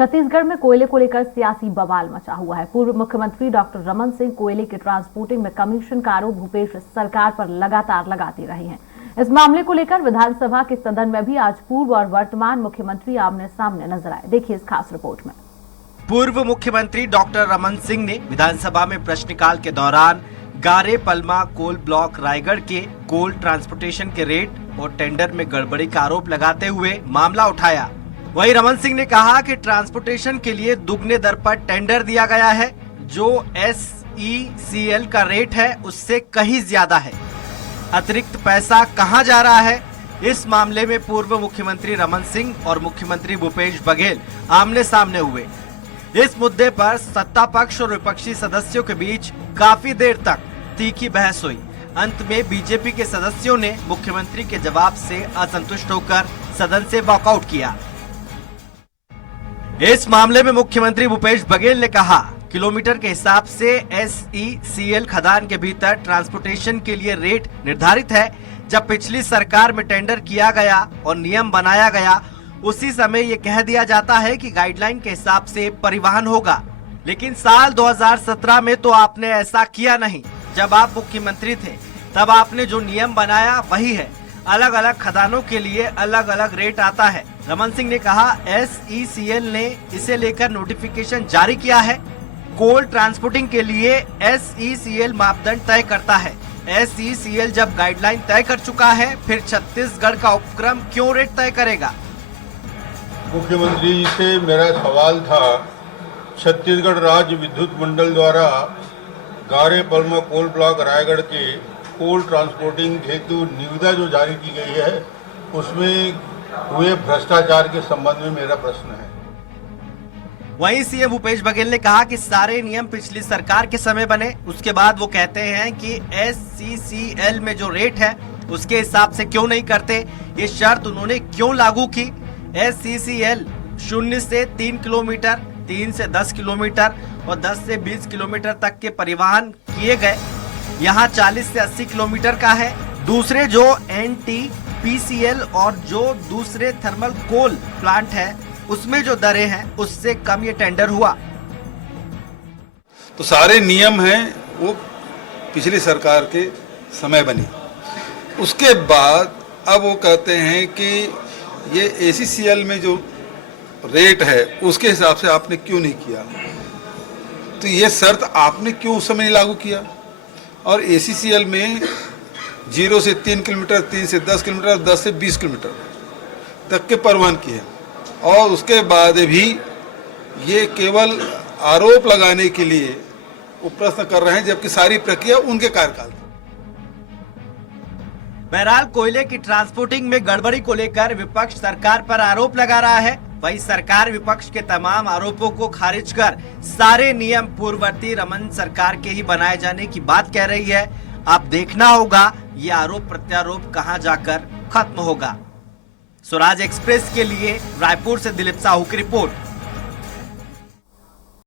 छत्तीसगढ़ में कोयले को लेकर सियासी बवाल मचा हुआ है। पूर्व मुख्यमंत्री डॉक्टर रमन सिंह कोयले के ट्रांसपोर्टिंग में कमीशन का आरोप भूपेश सरकार पर लगातार लगाते रहे हैं। इस मामले को लेकर विधानसभा के सदन में भी आज पूर्व और वर्तमान मुख्यमंत्री आमने सामने नजर आए। देखिए इस खास रिपोर्ट में। पूर्व मुख्यमंत्री डॉक्टर रमन सिंह ने विधानसभा में प्रश्नकाल के दौरान गारे पलमा कोल ब्लॉक रायगढ़ के कोल ट्रांसपोर्टेशन के रेट और टेंडर में गड़बड़ी का आरोप लगाते हुए मामला उठाया। वहीं रमन सिंह ने कहा कि ट्रांसपोर्टेशन के लिए दुगने दर पर टेंडर दिया गया है, जो SECL का रेट है उससे कहीं ज्यादा है। अतिरिक्त पैसा कहां जा रहा है, इस मामले में पूर्व मुख्यमंत्री रमन सिंह और मुख्यमंत्री भूपेश बघेल आमने सामने हुए। इस मुद्दे पर सत्ता पक्ष और विपक्षी सदस्यों के बीच काफी देर तक तीखी बहस हुई। अंत में बीजेपी के सदस्यों ने मुख्यमंत्री के जवाब से असंतुष्ट होकर सदन से वॉकआउट किया। इस मामले में मुख्यमंत्री भूपेश बघेल ने कहा, किलोमीटर के हिसाब से SECL खदान के भीतर ट्रांसपोर्टेशन के लिए रेट निर्धारित है। जब पिछली सरकार में टेंडर किया गया और नियम बनाया गया, उसी समय ये कह दिया जाता है कि गाइडलाइन के हिसाब से परिवहन होगा। लेकिन साल 2017 में तो आपने ऐसा किया नहीं। जब आप मुख्यमंत्री थे तब आपने जो नियम बनाया वही है। अलग अलग खदानों के लिए अलग अलग रेट आता है। रमन सिंह ने कहा, SECL ने इसे लेकर नोटिफिकेशन जारी किया है। कोल ट्रांसपोर्टिंग के लिए SECL मापदंड तय करता है। SECL जब गाइडलाइन तय कर चुका है, फिर छत्तीसगढ़ का उपक्रम क्यों रेट तय करेगा? मुख्यमंत्री जी से मेरा सवाल था, छत्तीसगढ़ राज्य विद्युत मंडल द्वारा गारे पलमा कोल ब्लॉक रायगढ़ के कोल ट्रांसपोर्टिंग हेतु निविदा जो जारी की गई है, उसमें हुए भ्रष्टाचार के संबंध में मेरा प्रश्न है। वहीं सीएम भूपेश बघेल ने कहा कि सारे नियम पिछली सरकार के समय बने। उसके बाद वो कहते हैं कि SECL में जो रेट है उसके हिसाब से क्यों नहीं करते, ये शर्त उन्होंने क्यों लागू की। SECL 0 से 3 किलोमीटर, 3 से 10 किलोमीटर और 10 से 20 किलोमीटर तक के परिवहन किए गए। यहाँ 40 से 80 किलोमीटर का है। दूसरे जो NTPCL और जो दूसरे थर्मल कोल प्लांट है, उसमें जो दरें हैं उससे कम ये टेंडर हुआ। तो सारे नियम हैं वो पिछली सरकार के समय बने। उसके बाद अब वो कहते हैं कि ये SECL में जो रेट है उसके हिसाब से आपने क्यों नहीं किया। तो ये शर्त आपने क्यों उस समय नहीं लागू किया। और SECL में 0 से 3 किलोमीटर, 3 से 10 किलोमीटर, 10 से 20 किलोमीटर तक के परिवहन की है। और उसके बाद भी ये केवल आरोप लगाने के लिए वो प्रश्न कर रहे हैं, जबकि सारी प्रक्रिया उनके कार्यकाल। बहरहाल कोयले की ट्रांसपोर्टिंग में गड़बड़ी को लेकर विपक्ष सरकार पर आरोप लगा रहा है। वही सरकार विपक्ष के तमाम आरोपों को खारिज कर सारे नियम पूर्ववर्ती रमन सरकार के ही बनाए जाने की बात कह रही है। अब देखना होगा ये आरोप प्रत्यारोप कहां जाकर खत्म होगा। स्वराज एक्सप्रेस के लिए रायपुर से दिलीप साहू की रिपोर्ट।